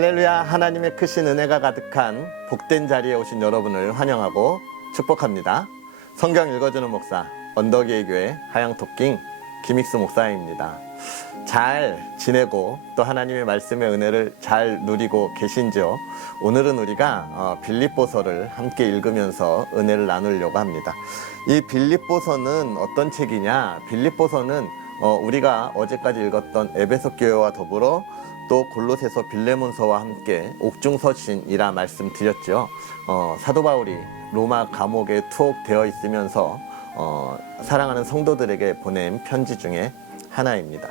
할렐루야. 하나님의 크신 은혜가 가득한 복된 자리에 오신 여러분을 환영하고 축복합니다. 성경 읽어주는 목사 언덕의 교회 하양토킹 김익수 목사입니다. 잘 지내고 또 하나님의 말씀의 은혜를 잘 누리고 계신지요? 오늘은 우리가 빌립보서를 함께 읽으면서 은혜를 나누려고 합니다. 이 빌립보서는 어떤 책이냐? 빌립보서는 우리가 어제까지 읽었던 에베소 교회와 더불어 또 골로새서 빌레몬서와 함께 옥중서신이라 말씀드렸죠. 사도 바울이 로마 감옥에 투옥되어 있으면서 사랑하는 성도들에게 보낸 편지 중에 하나입니다.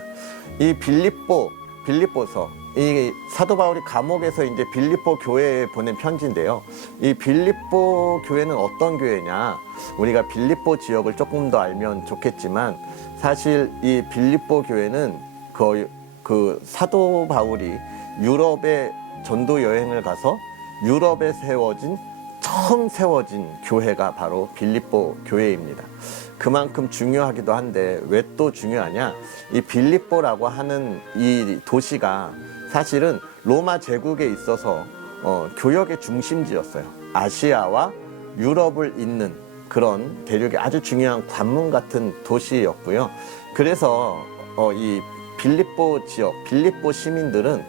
이 빌립보서, 이 사도 바울이 감옥에서 이제 빌립보 교회에 보낸 편지인데요. 이 빌립보 교회는 어떤 교회냐? 우리가 빌립보 지역을 조금 더 알면 좋겠지만 사실 이 빌립보 교회는 거의 그 사도 바울이 유럽에 전도 여행을 가서 유럽에 처음 세워진 교회가 바로 빌립보 교회입니다. 그만큼 중요하기도 한데 왜 또 중요하냐? 이 빌립보라고 하는 이 도시가 사실은 로마 제국에 있어서 교역의 중심지였어요. 아시아와 유럽을 잇는 그런 대륙의 아주 중요한 관문 같은 도시였고요. 그래서 이 빌립보 지역, 빌립보 시민들은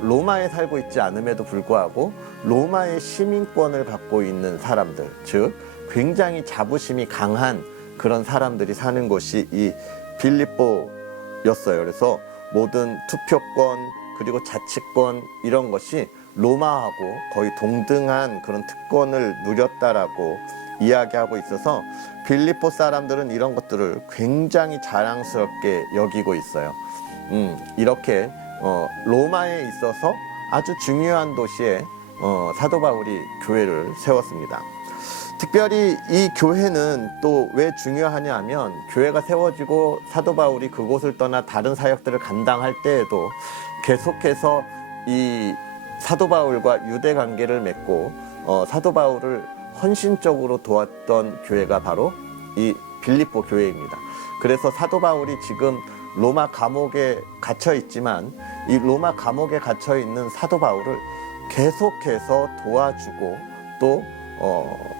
로마에 살고 있지 않음에도 불구하고 로마의 시민권을 갖고 있는 사람들, 즉 굉장히 자부심이 강한 그런 사람들이 사는 곳이 이 빌립보였어요. 그래서 모든 투표권 그리고 자치권 이런 것이 로마하고 거의 동등한 그런 특권을 누렸다라고 이야기하고 있어서 빌립보 사람들은 이런 것들을 굉장히 자랑스럽게 여기고 있어요. 이렇게 로마에 있어서 아주 중요한 도시에 사도 바울이 교회를 세웠습니다. 특별히 이 교회는 또 왜 중요하냐 하면 교회가 세워지고 사도 바울이 그곳을 떠나 다른 사역들을 감당할 때에도 계속해서 이 사도 바울과 유대 관계를 맺고 사도 바울을 헌신적으로 도왔던 교회가 바로 이 빌립보 교회입니다. 그래서 사도 바울이 지금 로마 감옥에 갇혀 있지만 이 로마 감옥에 갇혀 있는 사도 바울을 계속해서 도와주고 또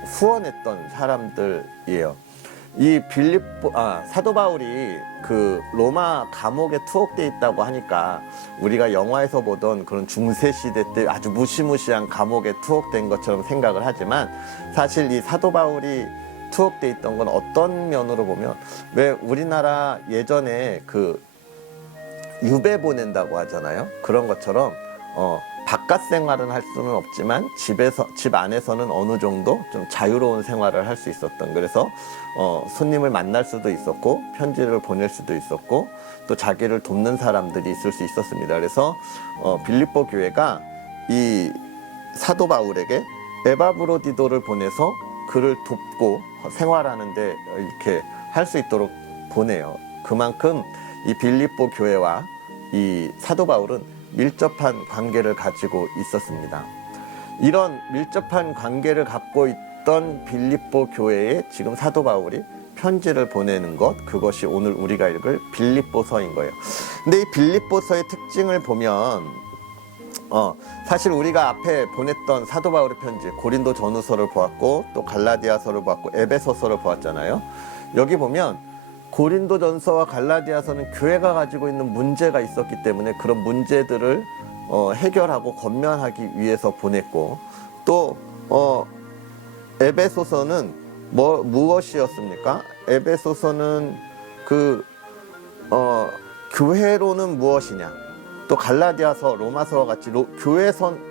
후원했던 사람들이에요. 이 사도 바울이 그 로마 감옥에 투옥돼 있다고 하니까 우리가 영화에서 보던 그런 중세 시대 때 아주 무시무시한 감옥에 투옥된 것처럼 생각을 하지만 사실 이 사도 바울이 투옥돼 있던 건 어떤 면으로 보면 왜 우리나라 예전에 그 유배 보낸다고 하잖아요. 그런 것처럼 바깥 생활은 할 수는 없지만 집 안에서는 어느 정도 좀 자유로운 생활을 할 수 있었던, 그래서 손님을 만날 수도 있었고 편지를 보낼 수도 있었고 또 자기를 돕는 사람들이 있을 수 있었습니다. 그래서 빌립보 교회가 이 사도 바울에게 에바브로디도를 보내서 그를 돕고 생활하는데 이렇게 할 수 있도록 보내요. 그만큼 이 빌립보 교회와 이 사도 바울은 밀접한 관계를 가지고 있었습니다. 이런 밀접한 관계를 갖고 있던 빌립보 교회에 지금 사도 바울이 편지를 보내는 것, 그것이 오늘 우리가 읽을 빌립보서인 거예요. 근데 이 빌립보서의 특징을 보면 사실 우리가 앞에 보냈던 사도 바울의 편지, 고린도 전후서를 보았고 또 갈라디아서를 보았고 에베소서를 보았잖아요. 여기 보면 고린도 전서와 갈라디아서는 교회가 가지고 있는 문제가 있었기 때문에 그런 문제들을 해결하고 건면하기 위해서 보냈고, 또 에베소서는 무엇이었습니까? 에베소서는 교회론은 무엇이냐, 또 갈라디아서, 로마서와 같이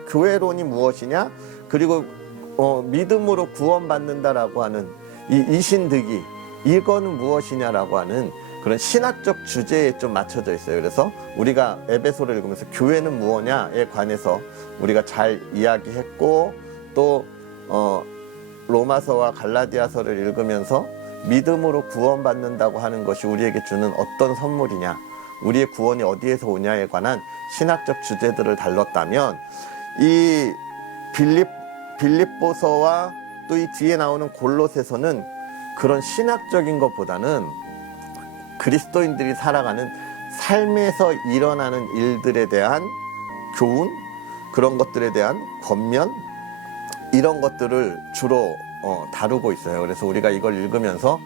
교회론이 무엇이냐, 그리고 믿음으로 구원받는다라고 하는 이 이신득이 이거는 무엇이냐라고 하는 그런 신학적 주제에 좀 맞춰져 있어요. 그래서 우리가 에베소를 읽으면서 교회는 무엇냐에 관해서 우리가 잘 이야기했고, 또 로마서와 갈라디아서를 읽으면서 믿음으로 구원받는다고 하는 것이 우리에게 주는 어떤 선물이냐, 우리의 구원이 어디에서 오냐에 관한 신학적 주제들을 다뤘다면, 이 빌립보서와 또 이 뒤에 나오는 골로새서는 그런 신학적인 것보다는 그리스도인들이 살아가는 삶에서 일어나는 일들에 대한 교훈, 그런 것들에 대한 권면 이런 것들을 주로 다루고 있어요. 그래서 우리가 이걸 읽으면서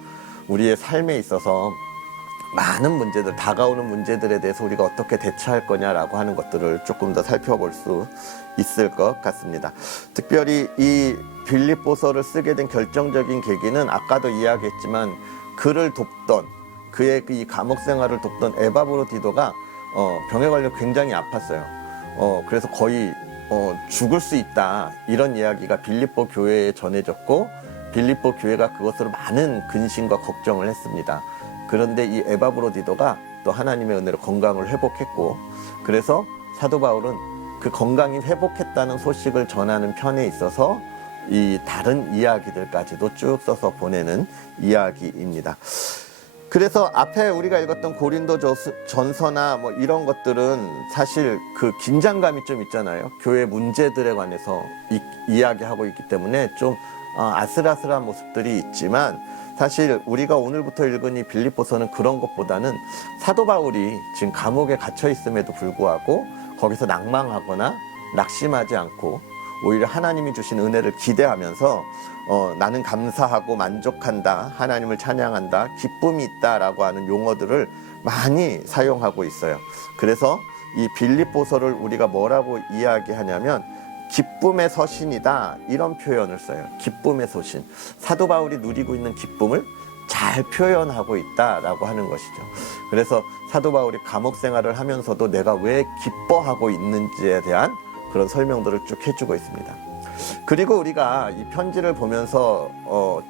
우리의 삶에 있어서 많은 문제들, 다가오는 문제들에 대해서 우리가 어떻게 대처할 거냐라고 하는 것들을 조금 더 살펴볼 수 있을 것 같습니다. 특별히 이 빌립보서를 쓰게 된 결정적인 계기는 아까도 이야기했지만 그를 돕던 그의 이 감옥 생활을 돕던 에바브로디도가 병에 걸려 굉장히 아팠어요. 그래서 거의 죽을 수 있다 이런 이야기가 빌립보 교회에 전해졌고 빌립보 교회가 그것으로 많은 근심과 걱정을 했습니다. 그런데 이 에바브로디도가 또 하나님의 은혜로 건강을 회복했고 그래서 사도 바울은 그 건강이 회복했다는 소식을 전하는 편에 있어서 이 다른 이야기들까지도 쭉 써서 보내는 이야기입니다. 그래서 앞에 우리가 읽었던 고린도 전서나 뭐 이런 것들은 사실 그 긴장감이 좀 있잖아요. 교회 문제들에 관해서 이야기하고 있기 때문에 좀 아슬아슬한 모습들이 있지만 사실 우리가 오늘부터 읽은 이 빌립보서는 그런 것보다는 사도 바울이 지금 감옥에 갇혀 있음에도 불구하고 거기서 낭망하거나 낙심하지 않고 오히려 하나님이 주신 은혜를 기대하면서 나는 감사하고 만족한다, 하나님을 찬양한다, 기쁨이 있다라고 하는 용어들을 많이 사용하고 있어요. 그래서 이 빌립보서를 우리가 뭐라고 이야기하냐면 기쁨의 서신이다 이런 표현을 써요. 기쁨의 서신. 사도 바울이 누리고 있는 기쁨을 잘 표현하고 있다라고 하는 것이죠. 그래서 사도 바울이 감옥 생활을 하면서도 내가 왜 기뻐하고 있는지에 대한 그런 설명들을 쭉 해주고 있습니다. 그리고 우리가 이 편지를 보면서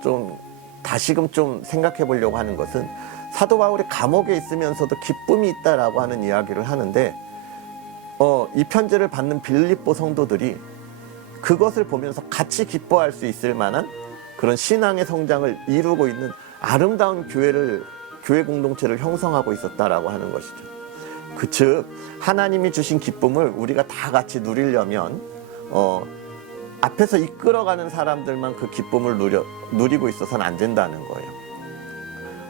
좀 다시금 좀 생각해 보려고 하는 것은 사도 바울이 감옥에 있으면서도 기쁨이 있다라고 하는 이야기를 하는데 이 편지를 받는 빌립보 성도들이 그것을 보면서 같이 기뻐할 수 있을 만한 그런 신앙의 성장을 이루고 있는 아름다운 교회 공동체를 형성하고 있었다라고 하는 것이죠. 즉 하나님이 주신 기쁨을 우리가 다 같이 누리려면 앞에서 이끌어가는 사람들만 그 기쁨을 누리고 있어서는 안 된다는 거예요.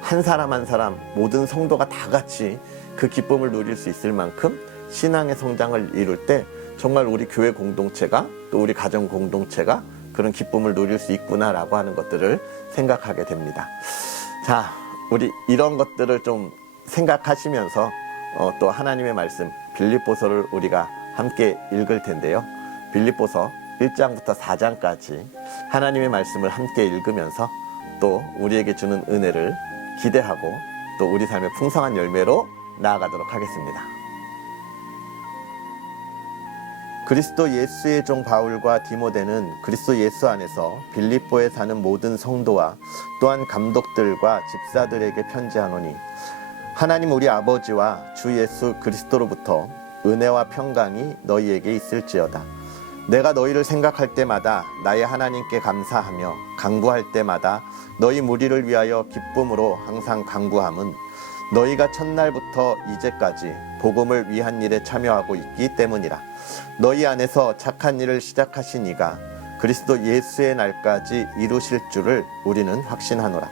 한 사람 한 사람 모든 성도가 다 같이 그 기쁨을 누릴 수 있을 만큼 신앙의 성장을 이룰 때 정말 우리 교회 공동체가 또 우리 가정 공동체가 그런 기쁨을 누릴 수 있구나라고 하는 것들을 생각하게 됩니다. 자, 우리 이런 것들을 좀 생각하시면서 또 하나님의 말씀 빌립보서를 우리가 함께 읽을 텐데요. 빌립보서 1장부터 4장까지 하나님의 말씀을 함께 읽으면서 또 우리에게 주는 은혜를 기대하고 또 우리 삶의 풍성한 열매로 나아가도록 하겠습니다. 그리스도 예수의 종 바울과 디모데는 그리스도 예수 안에서 빌립보에 사는 모든 성도와 또한 감독들과 집사들에게 편지하노니 하나님 우리 아버지와 주 예수 그리스도로부터 은혜와 평강이 너희에게 있을지어다. 내가 너희를 생각할 때마다 나의 하나님께 감사하며 간구할 때마다 너희 무리를 위하여 기쁨으로 항상 간구함은 너희가 첫날부터 이제까지 복음을 위한 일에 참여하고 있기 때문이라. 너희 안에서 착한 일을 시작하신 이가 그리스도 예수의 날까지 이루실 줄을 우리는 확신하노라.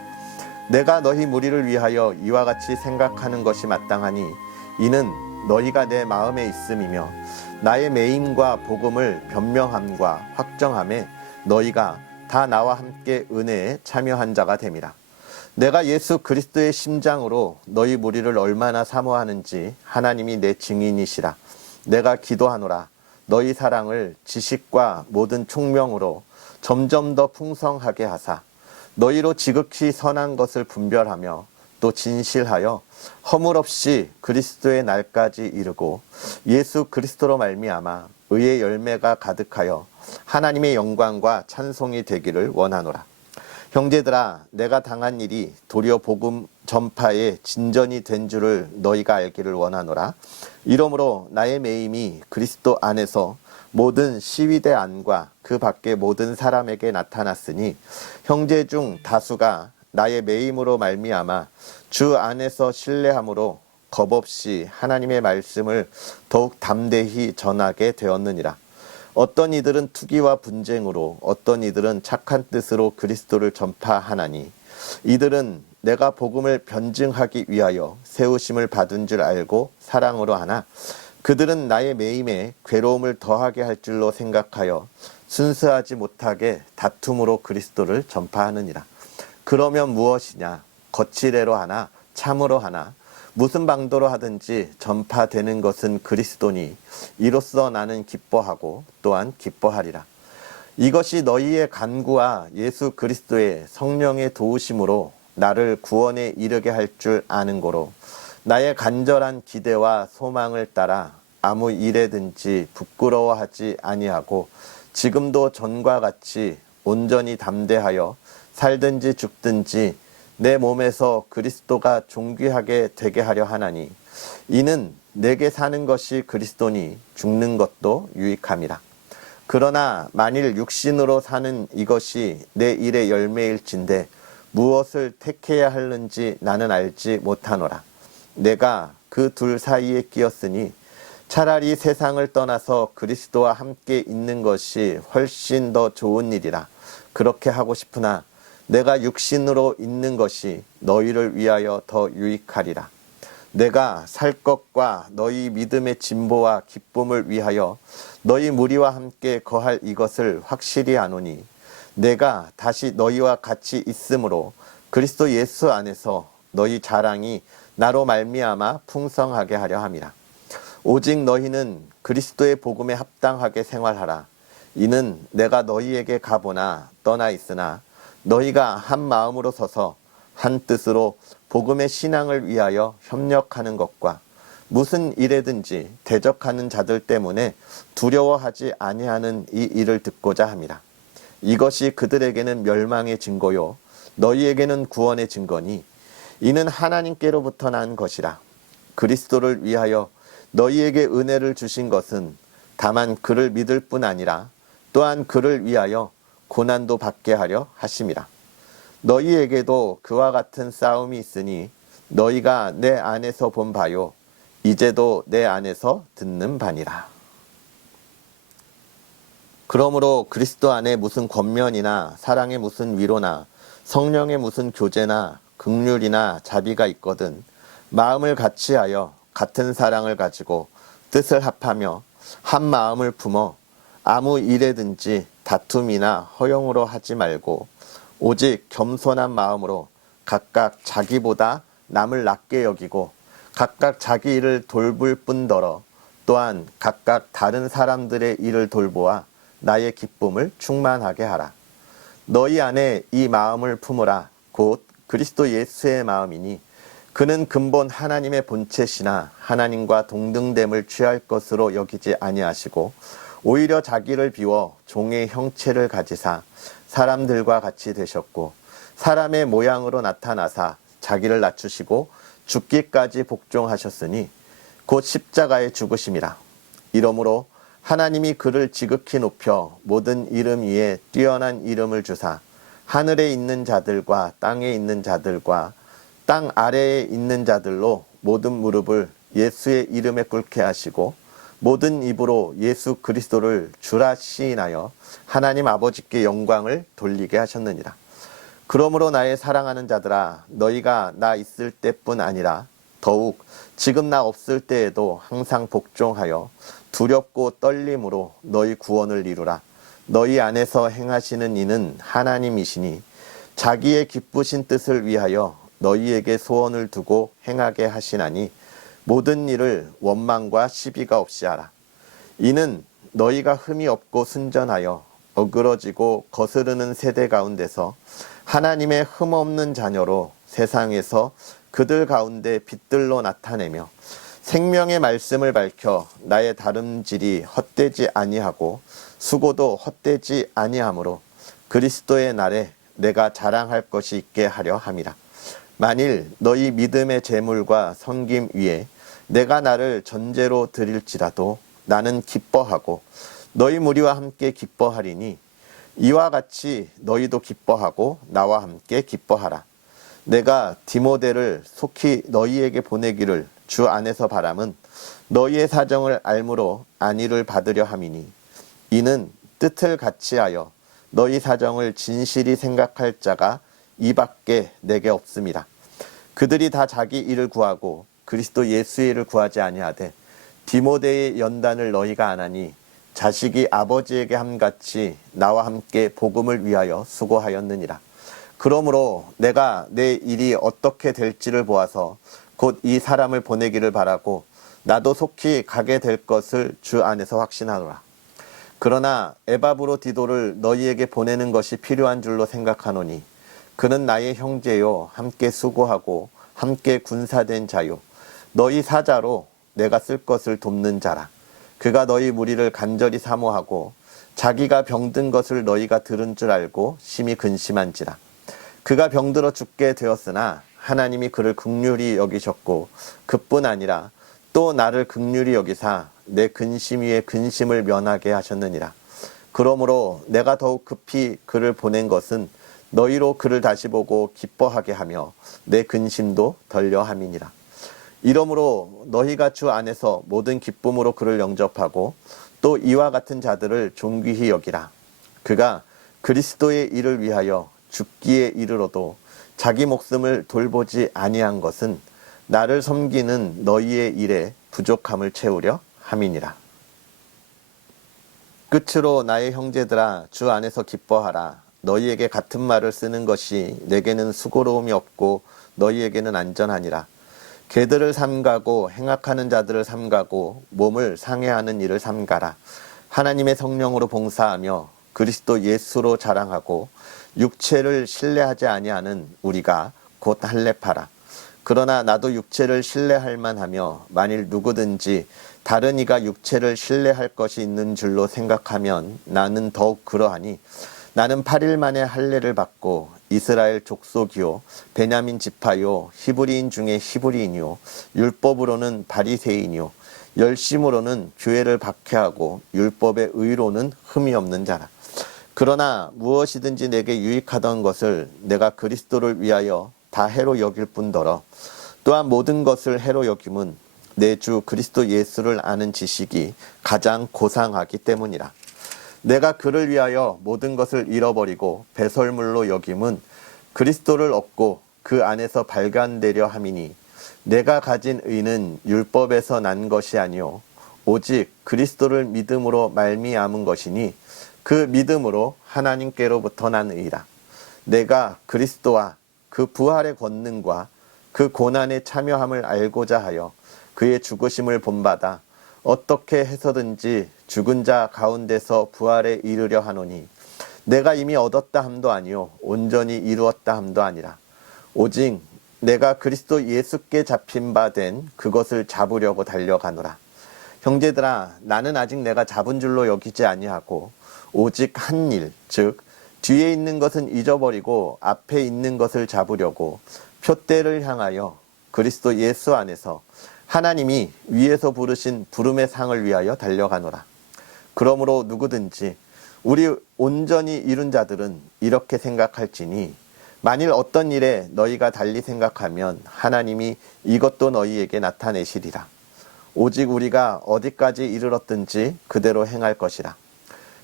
내가 너희 무리를 위하여 이와 같이 생각하는 것이 마땅하니 이는 너희가 내 마음에 있음이며 나의 매임과 복음을 변명함과 확정함에 너희가 다 나와 함께 은혜에 참여한 자가 됨이라. 내가 예수 그리스도의 심장으로 너희 무리를 얼마나 사모하는지 하나님이 내 증인이시라. 내가 기도하노라. 너희 사랑을 지식과 모든 총명으로 점점 더 풍성하게 하사 너희로 지극히 선한 것을 분별하며 또 진실하여 허물 없이 그리스도의 날까지 이르고 예수 그리스도로 말미암아 의의 열매가 가득하여 하나님의 영광과 찬송이 되기를 원하노라. 형제들아, 내가 당한 일이 도리어 복음 전파의 진전이 된 줄을 너희가 알기를 원하노라. 이러므로 나의 매임이 그리스도 안에서 모든 시위대 안과 그 밖의 모든 사람에게 나타났으니 형제 중 다수가 나의 매임으로 말미암아 주 안에서 신뢰함으로 겁없이 하나님의 말씀을 더욱 담대히 전하게 되었느니라. 어떤 이들은 투기와 분쟁으로 어떤 이들은 착한 뜻으로 그리스도를 전파하나니 이들은 내가 복음을 변증하기 위하여 세우심을 받은 줄 알고 사랑으로 하나 그들은 나의 매임에 괴로움을 더하게 할 줄로 생각하여 순수하지 못하게 다툼으로 그리스도를 전파하느니라. 그러면 무엇이냐? 거칠애로 하나 참으로 하나 무슨 방도로 하든지 전파되는 것은 그리스도니 이로써 나는 기뻐하고 또한 기뻐하리라. 이것이 너희의 간구와 예수 그리스도의 성령의 도우심으로 나를 구원에 이르게 할 줄 아는 고로 나의 간절한 기대와 소망을 따라 아무 일에든지 부끄러워하지 아니하고 지금도 전과 같이 온전히 담대하여 살든지 죽든지 내 몸에서 그리스도가 존귀하게 되게 하려 하나니 이는 내게 사는 것이 그리스도니 죽는 것도 유익함이라. 그러나 만일 육신으로 사는 이것이 내 일의 열매일진데 무엇을 택해야 하는지 나는 알지 못하노라. 내가 그 둘 사이에 끼었으니 차라리 세상을 떠나서 그리스도와 함께 있는 것이 훨씬 더 좋은 일이라. 그렇게 하고 싶으나 내가 육신으로 있는 것이 너희를 위하여 더 유익하리라. 내가 살 것과 너희 믿음의 진보와 기쁨을 위하여 너희 무리와 함께 거할 이것을 확실히 아노니 내가 다시 너희와 같이 있으므로 그리스도 예수 안에서 너희 자랑이 나로 말미암아 풍성하게 하려 함이라. 오직 너희는 그리스도의 복음에 합당하게 생활하라. 이는 내가 너희에게 가보나 떠나 있으나 너희가 한 마음으로 서서 한 뜻으로 복음의 신앙을 위하여 협력하는 것과 무슨 일에든지 대적하는 자들 때문에 두려워하지 아니하는 이 일을 듣고자 함이라. 이것이 그들에게는 멸망의 증거요 너희에게는 구원의 증거니 이는 하나님께로부터 난 것이라. 그리스도를 위하여 너희에게 은혜를 주신 것은 다만 그를 믿을 뿐 아니라 또한 그를 위하여 고난도 받게 하려 하심이라. 너희에게도 그와 같은 싸움이 있으니 너희가 내 안에서 본 바요 이제도 내 안에서 듣는 바니라. 그러므로 그리스도 안에 무슨 권면이나 사랑의 무슨 위로나 성령의 무슨 교제나 긍휼이나 자비가 있거든 마음을 같이하여 같은 사랑을 가지고 뜻을 합하며 한 마음을 품어 아무 일에든지 다툼이나 허용으로 하지 말고 오직 겸손한 마음으로 각각 자기보다 남을 낮게 여기고 각각 자기 일을 돌볼 뿐더러 또한 각각 다른 사람들의 일을 돌보아 나의 기쁨을 충만하게 하라. 너희 안에 이 마음을 품으라. 곧 그리스도 예수의 마음이니 그는 근본 하나님의 본체시나 하나님과 동등됨을 취할 것으로 여기지 아니하시고 오히려 자기를 비워 종의 형체를 가지사 사람들과 같이 되셨고 사람의 모양으로 나타나사 자기를 낮추시고 죽기까지 복종하셨으니 곧 십자가에 죽으심이라. 이러므로 하나님이 그를 지극히 높여 모든 이름 위에 뛰어난 이름을 주사 하늘에 있는 자들과 땅에 있는 자들과 땅 아래에 있는 자들로 모든 무릎을 예수의 이름에 꿇게 하시고 모든 입으로 예수 그리스도를 주라 시인하여 하나님 아버지께 영광을 돌리게 하셨느니라. 그러므로 나의 사랑하는 자들아 너희가 나 있을 때뿐 아니라 더욱 지금 나 없을 때에도 항상 복종하여 두렵고 떨림으로 너희 구원을 이루라. 너희 안에서 행하시는 이는 하나님이시니 자기의 기쁘신 뜻을 위하여 너희에게 소원을 두고 행하게 하시나니 모든 일을 원망과 시비가 없이 하라. 이는 너희가 흠이 없고 순전하여 어그러지고 거스르는 세대 가운데서 하나님의 흠없는 자녀로 세상에서 그들 가운데 빛들로 나타내며 생명의 말씀을 밝혀 나의 다름질이 헛되지 아니하고 수고도 헛되지 아니하므로 그리스도의 날에 내가 자랑할 것이 있게 하려 함이라. 만일 너희 믿음의 재물과 섬김 위에 내가 나를 전제로 드릴지라도 나는 기뻐하고 너희 무리와 함께 기뻐하리니 이와 같이 너희도 기뻐하고 나와 함께 기뻐하라. 내가 디모데를 속히 너희에게 보내기를 주 안에서 바람은 너희의 사정을 알므로 안위를 받으려 함이니 이는 뜻을 같이하여 너희 사정을 진실히 생각할 자가 이밖에 내게 없음이라. 그들이 다 자기 일을 구하고 그리스도 예수의 일을 구하지 아니하되 디모데의 연단을 너희가 안하니 자식이 아버지에게 함같이 나와 함께 복음을 위하여 수고하였느니라. 그러므로 내가 내 일이 어떻게 될지를 보아서 곧 이 사람을 보내기를 바라고 나도 속히 가게 될 것을 주 안에서 확신하노라. 그러나 에바브로디도를 너희에게 보내는 것이 필요한 줄로 생각하노니 그는 나의 형제요 함께 수고하고 함께 군사된 자요 너희 사자로 내가 쓸 것을 돕는 자라. 그가 너희 무리를 간절히 사모하고 자기가 병든 것을 너희가 들은 줄 알고 심히 근심한지라. 그가 병들어 죽게 되었으나 하나님이 그를 긍휼히 여기셨고 그뿐 아니라 또 나를 긍휼히 여기사 내 근심 위에 근심을 면하게 하셨느니라. 그러므로 내가 더욱 급히 그를 보낸 것은 너희로 그를 다시 보고 기뻐하게 하며 내 근심도 덜려 함이니라. 이러므로 너희가 주 안에서 모든 기쁨으로 그를 영접하고 또 이와 같은 자들을 존귀히 여기라. 그가 그리스도의 일을 위하여 죽기에 이르러도 자기 목숨을 돌보지 아니한 것은 나를 섬기는 너희의 일에 부족함을 채우려 함이니라. 끝으로 나의 형제들아 주 안에서 기뻐하라. 너희에게 같은 말을 쓰는 것이 내게는 수고로움이 없고 너희에게는 안전하니라. 개들을 삼가고 행악하는 자들을 삼가고 몸을 상해하는 일을 삼가라. 하나님의 성령으로 봉사하며 그리스도 예수로 자랑하고 육체를 신뢰하지 아니하는 우리가 곧 할례파라. 그러나 나도 육체를 신뢰할 만하며 만일 누구든지 다른 이가 육체를 신뢰할 것이 있는 줄로 생각하면 나는 더욱 그러하니 나는 8일 만에 할례를 받고 이스라엘 족속이요 베냐민 지파요 히브리인 중에 히브리인이요 율법으로는 바리새인이요 열심으로는 교회를 박해하고 율법의 의로는 흠이 없는 자라. 그러나 무엇이든지 내게 유익하던 것을 내가 그리스도를 위하여 다 해로 여길 뿐더러 또한 모든 것을 해로 여김은 내 주 그리스도 예수를 아는 지식이 가장 고상하기 때문이라. 내가 그를 위하여 모든 것을 잃어버리고 배설물로 여김은 그리스도를 얻고 그 안에서 발견되려 함이니 내가 가진 의는 율법에서 난 것이 아니요 오직 그리스도를 믿음으로 말미암은 것이니 그 믿음으로 하나님께로부터 난 의라. 내가 그리스도와 그 부활의 권능과 그 고난에 참여함을 알고자 하여 그의 죽으심을 본받아 어떻게 해서든지 죽은 자 가운데서 부활에 이르려 하노니 내가 이미 얻었다 함도 아니요 온전히 이루었다 함도 아니라 오직 내가 그리스도 예수께 잡힌 바 된 그것을 잡으려고 달려가노라. 형제들아 나는 아직 내가 잡은 줄로 여기지 아니하고 오직 한 일 즉 뒤에 있는 것은 잊어버리고 앞에 있는 것을 잡으려고 표대를 향하여 그리스도 예수 안에서 하나님이 위에서 부르신 부름의 상을 위하여 달려가노라. 그러므로 누구든지 우리 온전히 이룬 자들은 이렇게 생각할지니 만일 어떤 일에 너희가 달리 생각하면 하나님이 이것도 너희에게 나타내시리라. 오직 우리가 어디까지 이르렀든지 그대로 행할 것이라.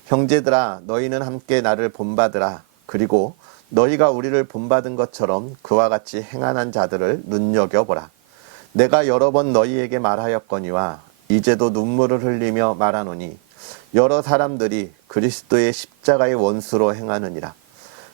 형제들아 너희는 함께 나를 본받으라. 그리고 너희가 우리를 본받은 것처럼 그와 같이 행하는 자들을 눈여겨보라. 내가 여러 번 너희에게 말하였거니와 이제도 눈물을 흘리며 말하노니 여러 사람들이 그리스도의 십자가의 원수로 행하느니라.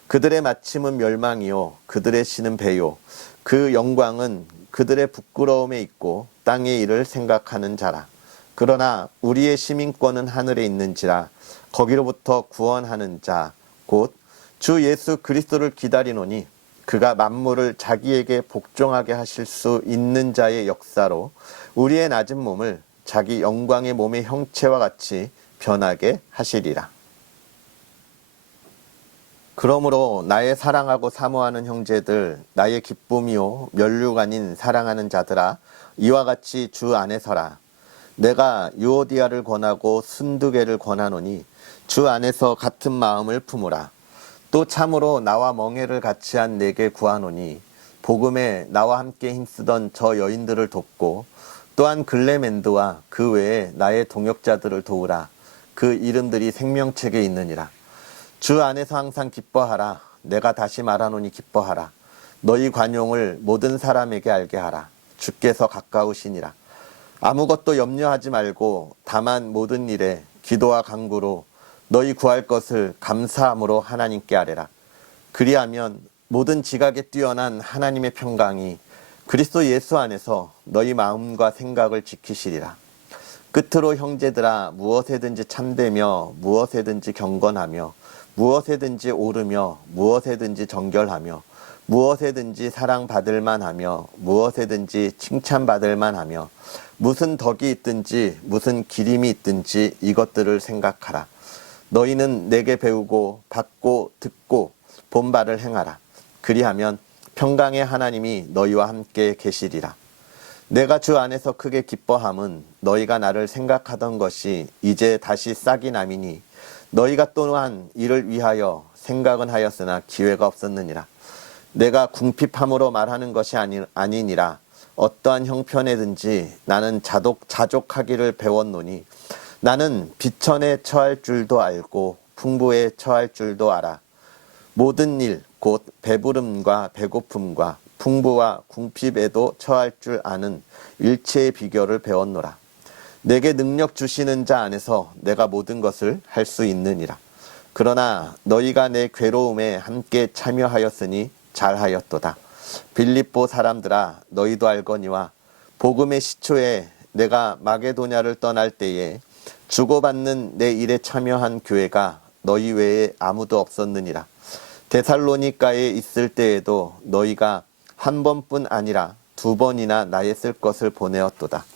그들의 마침은 멸망이요 그들의 신은 배요 그 영광은 그들의 부끄러움에 있고 땅의 일을 생각하는 자라. 그러나 우리의 시민권은 하늘에 있는지라 거기로부터 구원하는 자 곧 주 예수 그리스도를 기다리노니 그가 만물을 자기에게 복종하게 하실 수 있는 자의 역사로 우리의 낮은 몸을 자기 영광의 몸의 형체와 같이 변하게 하시리라. 그러므로 나의 사랑하고 사모하는 형제들 나의 기쁨이요 면류가 아닌 사랑하는 자들아 이와 같이 주 안에 서라. 내가 유오디아를 권하고 순두개를 권하노니 주 안에서 같은 마음을 품으라. 또 참으로 나와 멍에를 같이 한 내게 구하노니 복음에 나와 함께 힘쓰던 저 여인들을 돕고 또한 글레멘드와 그 외에 나의 동역자들을 도우라. 그 이름들이 생명책에 있느니라. 주 안에서 항상 기뻐하라. 내가 다시 말하노니 기뻐하라. 너희 관용을 모든 사람에게 알게 하라. 주께서 가까우시니라. 아무것도 염려하지 말고 다만 모든 일에 기도와 간구로 너희 구할 것을 감사함으로 하나님께 아뢰라. 그리하면 모든 지각에 뛰어난 하나님의 평강이 그리스도 예수 안에서 너희 마음과 생각을 지키시리라. 끝으로 형제들아, 무엇에든지 참되며 무엇에든지 경건하며 무엇에든지 오르며 무엇에든지 정결하며 무엇에든지 사랑받을 만하며 무엇에든지 칭찬받을 만하며 무슨 덕이 있든지 무슨 기림이 있든지 이것들을 생각하라. 너희는 내게 배우고 받고 듣고 본 바를 행하라. 그리하면 평강의 하나님이 너희와 함께 계시리라. 내가 주 안에서 크게 기뻐함은 너희가 나를 생각하던 것이 이제 다시 싹이 남이니 너희가 또한 이를 위하여 생각은 하였으나 기회가 없었느니라. 내가 궁핍함으로 말하는 것이 아니니라. 어떠한 형편에든지 나는 자족하기를 배웠노니 나는 비천에 처할 줄도 알고 풍부에 처할 줄도 알아. 모든 일 곧 배부름과 배고픔과 풍부와 궁핍에도 처할 줄 아는 일체의 비결을 배웠노라. 내게 능력 주시는 자 안에서 내가 모든 것을 할 수 있느니라. 그러나 너희가 내 괴로움에 함께 참여하였으니 잘하였도다. 빌립보 사람들아, 너희도 알거니와 복음의 시초에 내가 마게도냐를 떠날 때에 주고받는 내 일에 참여한 교회가 너희 외에 아무도 없었느니라. 데살로니가에 있을 때에도 너희가 한 번뿐 아니라 두 번이나 나의 쓸 것을 보내었도다.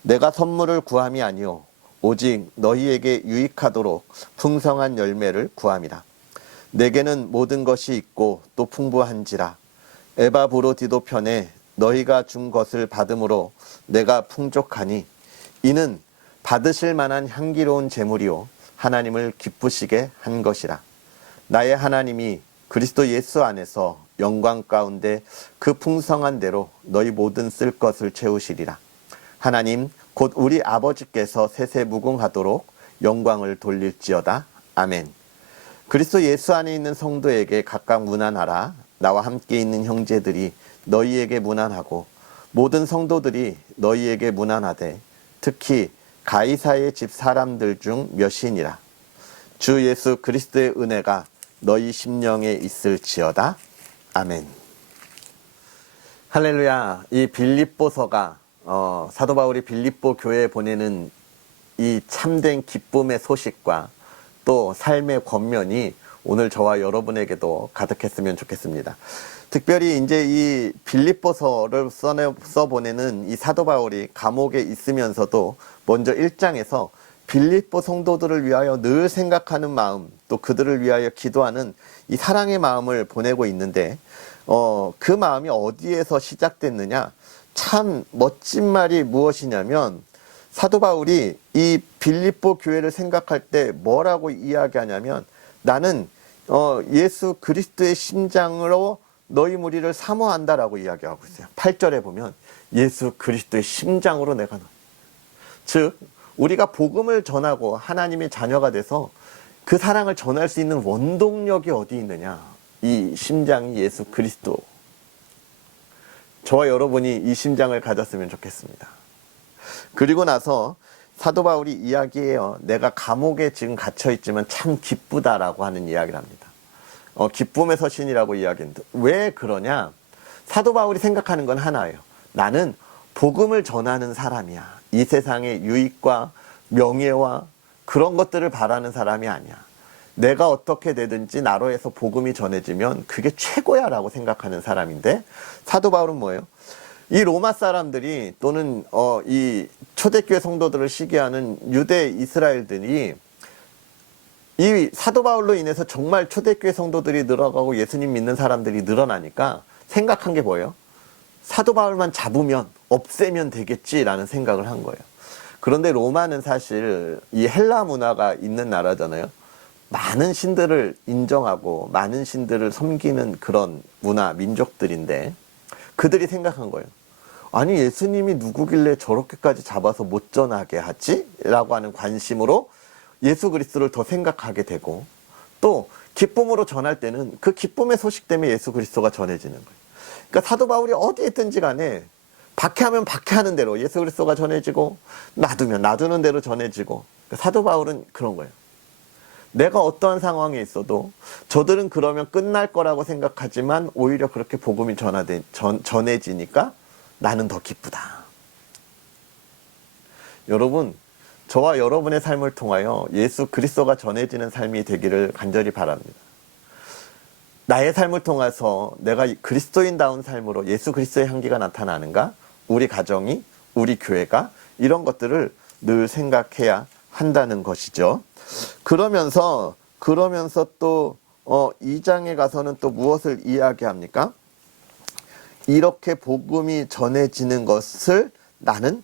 내가 선물을 구함이 아니오 오직 너희에게 유익하도록 풍성한 열매를 구함이라. 내게는 모든 것이 있고 또 풍부한지라. 에바브로디도 편에 너희가 준 것을 받음으로 내가 풍족하니 이는 받으실 만한 향기로운 제물이요 하나님을 기쁘시게 한 것이라. 나의 하나님이 그리스도 예수 안에서 영광 가운데 그 풍성한 대로 너희 모든 쓸 것을 채우시리라. 하나님 곧 우리 아버지께서 세세무궁하도록 영광을 돌릴지어다. 아멘. 그리스도 예수 안에 있는 성도에게 각각 문안하라. 나와 함께 있는 형제들이 너희에게 문안하고 모든 성도들이 너희에게 문안하되 특히 가이사의 집 사람들 중 몇이니라. 주 예수 그리스도의 은혜가 너희 심령에 있을지어다. 아멘. 할렐루야. 이 빌립보서가 사도 바울이 빌립보 교회에 보내는 이 참된 기쁨의 소식과 또 삶의 권면이 오늘 저와 여러분에게도 가득했으면 좋겠습니다. 특별히 이제 이 빌립보서를 써보내는 이 사도 바울이 감옥에 있으면서도 먼저 1장에서 빌립보 성도들을 위하여 늘 생각하는 마음, 또 그들을 위하여 기도하는 이 사랑의 마음을 보내고 있는데 그 마음이 어디에서 시작됐느냐? 참 멋진 말이 무엇이냐면 사도 바울이 이 빌립보 교회를 생각할 때 뭐라고 이야기하냐면 나는 예수 그리스도의 심장으로 너희 무리를 사모한다라고 이야기하고 있어요. 8절에 보면 예수 그리스도의 심장으로 내가 즉 우리가 복음을 전하고 하나님의 자녀가 돼서 그 사랑을 전할 수 있는 원동력이 어디 있느냐? 이 심장이 예수 그리스도. 저와 여러분이 이 심장을 가졌으면 좋겠습니다. 그리고 나서 사도 바울이 이야기해요. 내가 감옥에 지금 갇혀있지만 참 기쁘다라고 하는 이야기를 합니다. 기쁨의 서신이라고 이야기했는데 왜 그러냐? 사도 바울이 생각하는 건 하나예요. 나는 복음을 전하는 사람이야. 이 세상의 유익과 명예와 그런 것들을 바라는 사람이 아니야. 내가 어떻게 되든지 나로 해서 복음이 전해지면 그게 최고야 라고 생각하는 사람인데 사도 바울은 뭐예요? 이 로마 사람들이 또는 이 초대교회 성도들을 시기하는 유대 이스라엘들이 이 사도 바울로 인해서 정말 초대교회 성도들이 늘어가고 예수님 믿는 사람들이 늘어나니까 생각한 게 뭐예요? 사도 바울만 잡으면 없애면 되겠지라는 생각을 한 거예요. 그런데 로마는 사실 이 헬라 문화가 있는 나라잖아요. 많은 신들을 인정하고 많은 신들을 섬기는 그런 문화, 민족들인데 그들이 생각한 거예요. 아니 예수님이 누구길래 저렇게까지 잡아서 못 전하게 하지? 라고 하는 관심으로 예수 그리스도를 더 생각하게 되고 또 기쁨으로 전할 때는 그 기쁨의 소식 때문에 예수 그리스도가 전해지는 거예요. 그러니까 사도 바울이 어디에 있든지 간에 박해하면 박해하는 대로 예수 그리스도가 전해지고, 놔두면 놔두는 대로 전해지고. 사도 바울은 그런 거예요. 내가 어떠한 상황에 있어도 저들은 그러면 끝날 거라고 생각하지만 오히려 그렇게 복음이 전해지니까 나는 더 기쁘다. 여러분, 저와 여러분의 삶을 통하여 예수 그리스도가 전해지는 삶이 되기를 간절히 바랍니다. 나의 삶을 통해서 내가 그리스도인다운 삶으로 예수 그리스도의 향기가 나타나는가? 우리 가정이, 우리 교회가 이런 것들을 늘 생각해야 한다는 것이죠. 그러면서 또 2장에 가서는 또 무엇을 이야기합니까? 이렇게 복음이 전해지는 것을 나는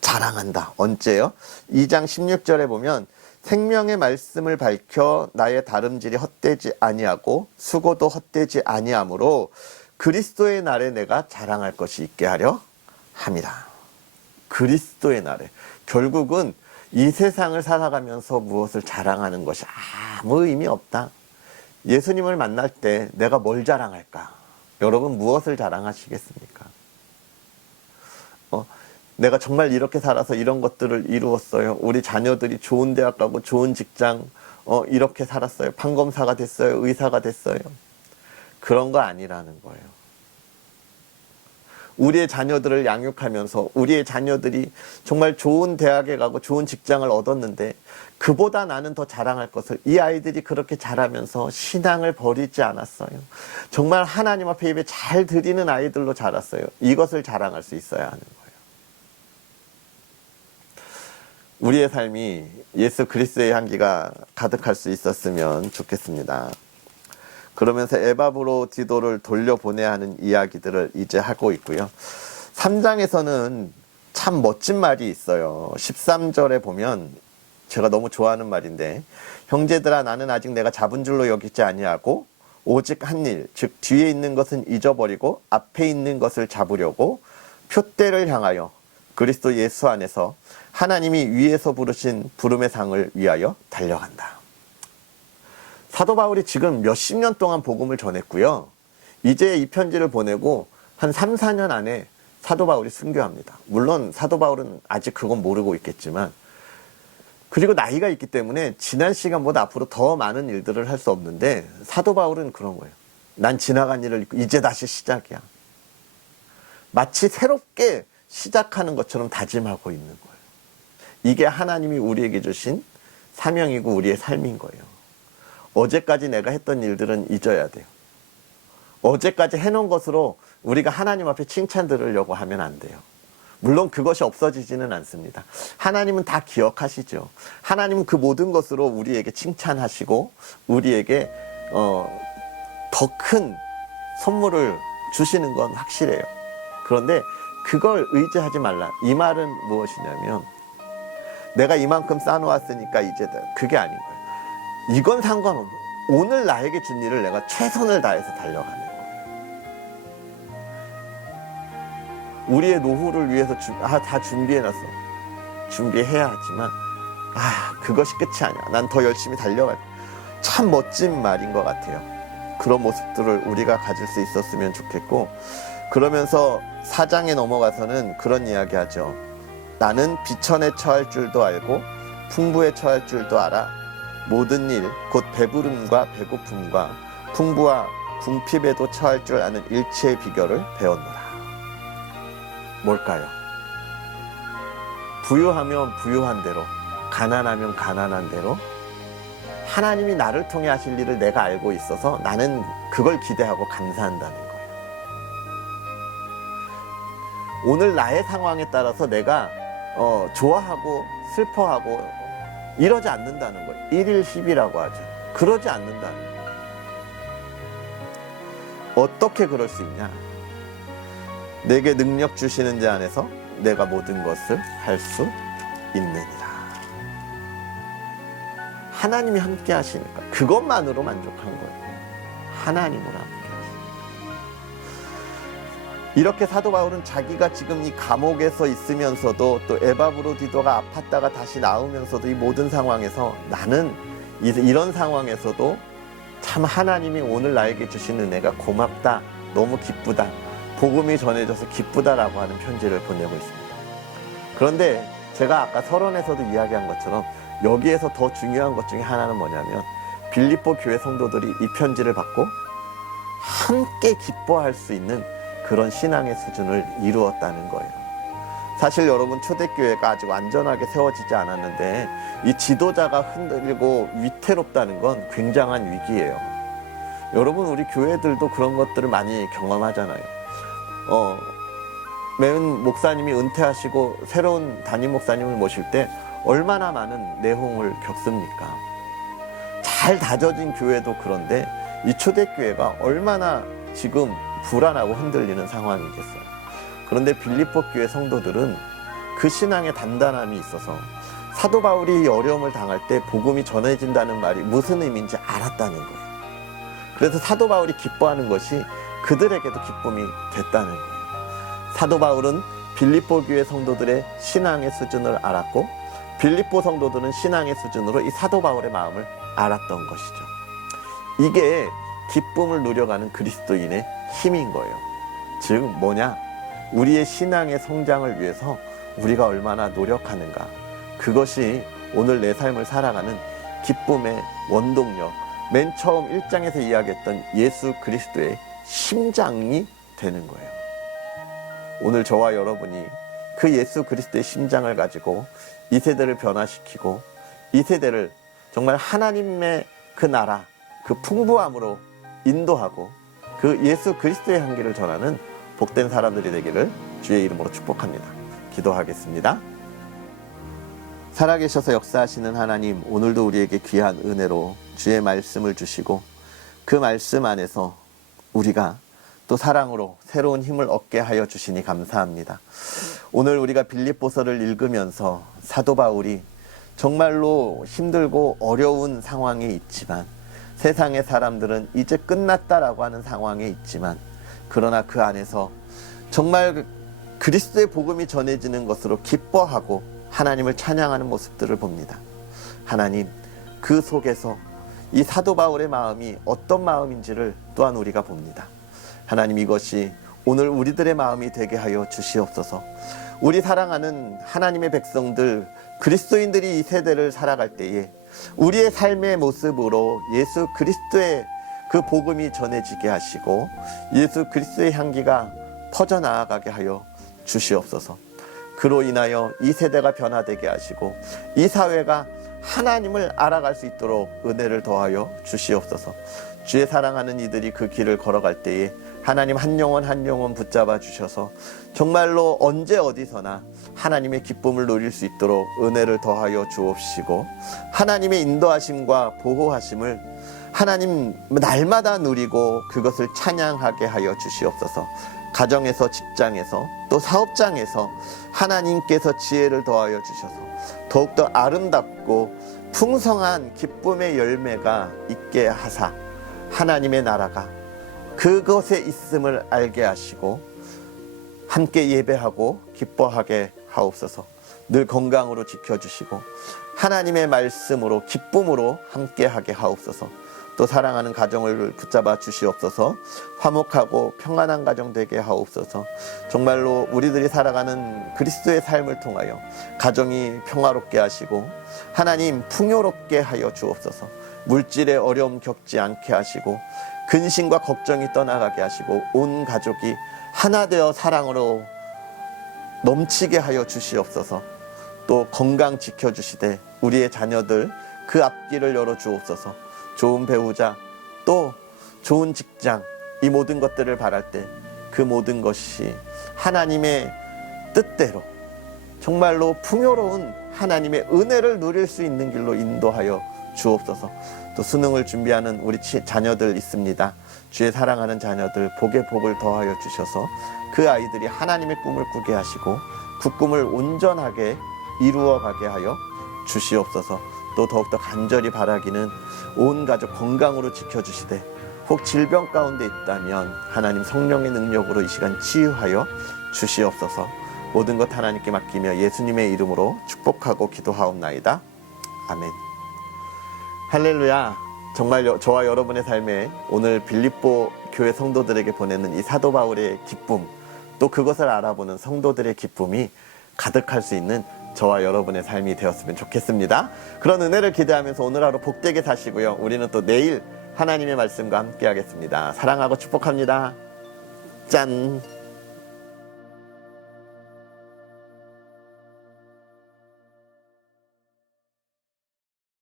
자랑한다. 언제요? 2장 16절에 보면 생명의 말씀을 밝혀 나의 다름질이 헛되지 아니하고 수고도 헛되지 아니하므로 그리스도의 날에 내가 자랑할 것이 있게 하려 합니다. 그리스도의 날에. 결국은 이 세상을 살아가면서 무엇을 자랑하는 것이 아무 의미 없다. 예수님을 만날 때 내가 뭘 자랑할까? 여러분 무엇을 자랑하시겠습니까? 내가 정말 이렇게 살아서 이런 것들을 이루었어요. 우리 자녀들이 좋은 대학 가고 좋은 직장 이렇게 살았어요. 판검사가 됐어요. 의사가 됐어요. 그런 거 아니라는 거예요. 우리의 자녀들을 양육하면서 우리의 자녀들이 정말 좋은 대학에 가고 좋은 직장을 얻었는데 그보다 나는 더 자랑할 것을, 이 아이들이 그렇게 자라면서 신앙을 버리지 않았어요. 정말 하나님 앞에 예배 잘 드리는 아이들로 자랐어요. 이것을 자랑할 수 있어야 하는 거예요. 우리의 삶이 예수 그리스도의 향기가 가득할 수 있었으면 좋겠습니다. 그러면서 에바브로디도를 돌려보내야 하는 이야기들을 이제 하고 있고요. 3장에서는 참 멋진 말이 있어요. 13절에 보면 제가 너무 좋아하는 말인데, 형제들아 나는 아직 내가 잡은 줄로 여기지 아니하고 오직 한 일, 즉 뒤에 있는 것은 잊어버리고 앞에 있는 것을 잡으려고 표대를 향하여 그리스도 예수 안에서 하나님이 위에서 부르신 부름의 상을 위하여 달려간다. 사도 바울이 지금 몇십 년 동안 복음을 전했고요. 이제 이 편지를 보내고 한 3, 4년 안에 사도 바울이 순교합니다. 물론 사도 바울은 아직 그건 모르고 있겠지만, 그리고 나이가 있기 때문에 지난 시간보다 앞으로 더 많은 일들을 할 수 없는데 사도 바울은 그런 거예요. 난 지나간 일을 이제 다시 시작이야. 마치 새롭게 시작하는 것처럼 다짐하고 있는 거예요. 이게 하나님이 우리에게 주신 사명이고 우리의 삶인 거예요. 어제까지 내가 했던 일들은 잊어야 돼요. 어제까지 해놓은 것으로 우리가 하나님 앞에 칭찬 들으려고 하면 안 돼요. 물론 그것이 없어지지는 않습니다. 하나님은 다 기억하시죠. 하나님은 그 모든 것으로 우리에게 칭찬하시고 우리에게 더 큰 선물을 주시는 건 확실해요. 그런데 그걸 의지하지 말라. 이 말은 무엇이냐면, 내가 이만큼 쌓아놓았으니까 이제 그게 아닌 거예요. 이건 상관없어. 오늘 나에게 준 일을 내가 최선을 다해서 달려가는 거예요. 우리의 노후를 위해서 다 준비해놨어. 준비해야 하지만 그것이 끝이 아니야. 난 더 열심히 달려갈 거야. 참 멋진 말인 것 같아요. 그런 모습들을 우리가 가질 수 있었으면 좋겠고, 그러면서 4장에 넘어가서는 그런 이야기 하죠. 나는 비천에 처할 줄도 알고 풍부에 처할 줄도 알아. 모든 일, 곧 배부름과 배고픔과 풍부와 궁핍에도 처할 줄 아는 일체의 비결을 배웠노라. 뭘까요? 부유하면 부유한 대로, 가난하면 가난한 대로 하나님이 나를 통해 하실 일을 내가 알고 있어서 나는 그걸 기대하고 감사한다는 거예요. 오늘 나의 상황에 따라서 내가 좋아하고 슬퍼하고 이러지 않는다는 거예요. 1일 10이라고 하죠. 그러지 않는다는 거예요. 어떻게 그럴 수 있냐? 내게 능력 주시는 자 안에서 내가 모든 것을 할 수 있느니라. 하나님이 함께 하시니까 그것만으로 만족한 거예요. 하나님으로 함께 하시니까. 이렇게 사도 바울은 자기가 지금 이 감옥에서 있으면서도 또 에바브로디도가 아팠다가 다시 나오면서도 이 모든 상황에서 나는 이런 상황에서도 참 하나님이 오늘 나에게 주신 은혜가 고맙다, 너무 기쁘다, 복음이 전해져서 기쁘다라고 하는 편지를 보내고 있습니다. 그런데 제가 아까 서론에서도 이야기한 것처럼 여기에서 더 중요한 것 중에 하나는 뭐냐면 빌립보 교회 성도들이 이 편지를 받고 함께 기뻐할 수 있는 그런 신앙의 수준을 이루었다는 거예요. 사실 여러분, 초대교회가 아직 완전하게 세워지지 않았는데 이 지도자가 흔들리고 위태롭다는 건 굉장한 위기예요. 여러분, 우리 교회들도 그런 것들을 많이 경험하잖아요. 매운 목사님이 은퇴하시고 새로운 담임 목사님을 모실 때 얼마나 많은 내홍을 겪습니까? 잘 다져진 교회도 그런데 이 초대교회가 얼마나 지금 불안하고 흔들리는 상황이겠어요. 그런데 빌립보 교회 성도들은 그 신앙의 단단함이 있어서 사도 바울이 어려움을 당할 때 복음이 전해진다는 말이 무슨 의미인지 알았다는 거예요. 그래서 사도 바울이 기뻐하는 것이 그들에게도 기쁨이 됐다는 거예요. 사도 바울은 빌립보 교회 성도들의 신앙의 수준을 알았고 빌립보 성도들은 신앙의 수준으로 이 사도 바울의 마음을 알았던 것이죠. 이게 기쁨을 누려가는 그리스도인의 힘인 거예요. 즉 뭐냐? 우리의 신앙의 성장을 위해서 우리가 얼마나 노력하는가. 그것이 오늘 내 삶을 살아가는 기쁨의 원동력, 맨 처음 1장에서 이야기했던 예수 그리스도의 심장이 되는 거예요. 오늘 저와 여러분이 그 예수 그리스도의 심장을 가지고 이 세대를 변화시키고 이 세대를 정말 하나님의 그 나라, 그 풍부함으로 인도하고 그 예수 그리스도의 향기를 전하는 복된 사람들이 되기를 주의 이름으로 축복합니다. 기도하겠습니다. 살아계셔서 역사하시는 하나님, 오늘도 우리에게 귀한 은혜로 주의 말씀을 주시고 그 말씀 안에서 우리가 또 사랑으로 새로운 힘을 얻게 하여 주시니 감사합니다. 오늘 우리가 빌립보서를 읽으면서 사도 바울이 정말로 힘들고 어려운 상황에 있지만 세상의 사람들은 이제 끝났다라고 하는 상황에 있지만 그러나 그 안에서 정말 그리스도의 복음이 전해지는 것으로 기뻐하고 하나님을 찬양하는 모습들을 봅니다. 하나님, 그 속에서 이 사도 바울의 마음이 어떤 마음인지를 또한 우리가 봅니다. 하나님, 이것이 오늘 우리들의 마음이 되게 하여 주시옵소서. 우리 사랑하는 하나님의 백성들, 그리스도인들이 이 세대를 살아갈 때에 우리의 삶의 모습으로 예수 그리스도의 그 복음이 전해지게 하시고 예수 그리스도의 향기가 퍼져나가게 하여 주시옵소서. 그로 인하여 이 세대가 변화되게 하시고 이 사회가 하나님을 알아갈 수 있도록 은혜를 더하여 주시옵소서. 주의 사랑하는 이들이 그 길을 걸어갈 때에 하나님 한 영혼 한 영혼 붙잡아 주셔서 정말로 언제 어디서나 하나님의 기쁨을 누릴 수 있도록 은혜를 더하여 주옵시고 하나님의 인도하심과 보호하심을 하나님 날마다 누리고 그것을 찬양하게 하여 주시옵소서. 가정에서, 직장에서, 또 사업장에서 하나님께서 지혜를 더하여 주셔서 더욱더 아름답고 풍성한 기쁨의 열매가 있게 하사 하나님의 나라가 그것에 있음을 알게 하시고 함께 예배하고 기뻐하게 하옵소서. 늘 건강으로 지켜주시고 하나님의 말씀으로 기쁨으로 함께하게 하옵소서. 또 사랑하는 가정을 붙잡아 주시옵소서. 화목하고 평안한 가정 되게 하옵소서. 정말로 우리들이 살아가는 그리스도의 삶을 통하여 가정이 평화롭게 하시고 하나님 풍요롭게 하여 주옵소서. 물질의 어려움 겪지 않게 하시고 근심과 걱정이 떠나가게 하시고 온 가족이 하나 되어 사랑으로 넘치게 하여 주시옵소서. 또 건강 지켜주시되 우리의 자녀들 그 앞길을 열어 주옵소서. 좋은 배우자 또 좋은 직장, 이 모든 것들을 바랄 때 그 모든 것이 하나님의 뜻대로 정말로 풍요로운 하나님의 은혜를 누릴 수 있는 길로 인도하여 주옵소서. 또 수능을 준비하는 우리 자녀들 있습니다. 주의 사랑하는 자녀들 복에 복을 더하여 주셔서 그 아이들이 하나님의 꿈을 꾸게 하시고 그 꿈을 온전하게 이루어가게 하여 주시옵소서. 또 더욱더 간절히 바라기는 온 가족 건강으로 지켜주시되 혹 질병 가운데 있다면 하나님 성령의 능력으로 이 시간 치유하여 주시옵소서. 모든 것 하나님께 맡기며 예수님의 이름으로 축복하고 기도하옵나이다. 아멘. 할렐루야. 정말 저와 여러분의 삶에 오늘 빌립보 교회 성도들에게 보내는 이 사도 바울의 기쁨, 또 그것을 알아보는 성도들의 기쁨이 가득할 수 있는 저와 여러분의 삶이 되었으면 좋겠습니다. 그런 은혜를 기대하면서 오늘 하루 복되게 사시고요. 우리는 또 내일 하나님의 말씀과 함께 하겠습니다. 사랑하고 축복합니다. 짠!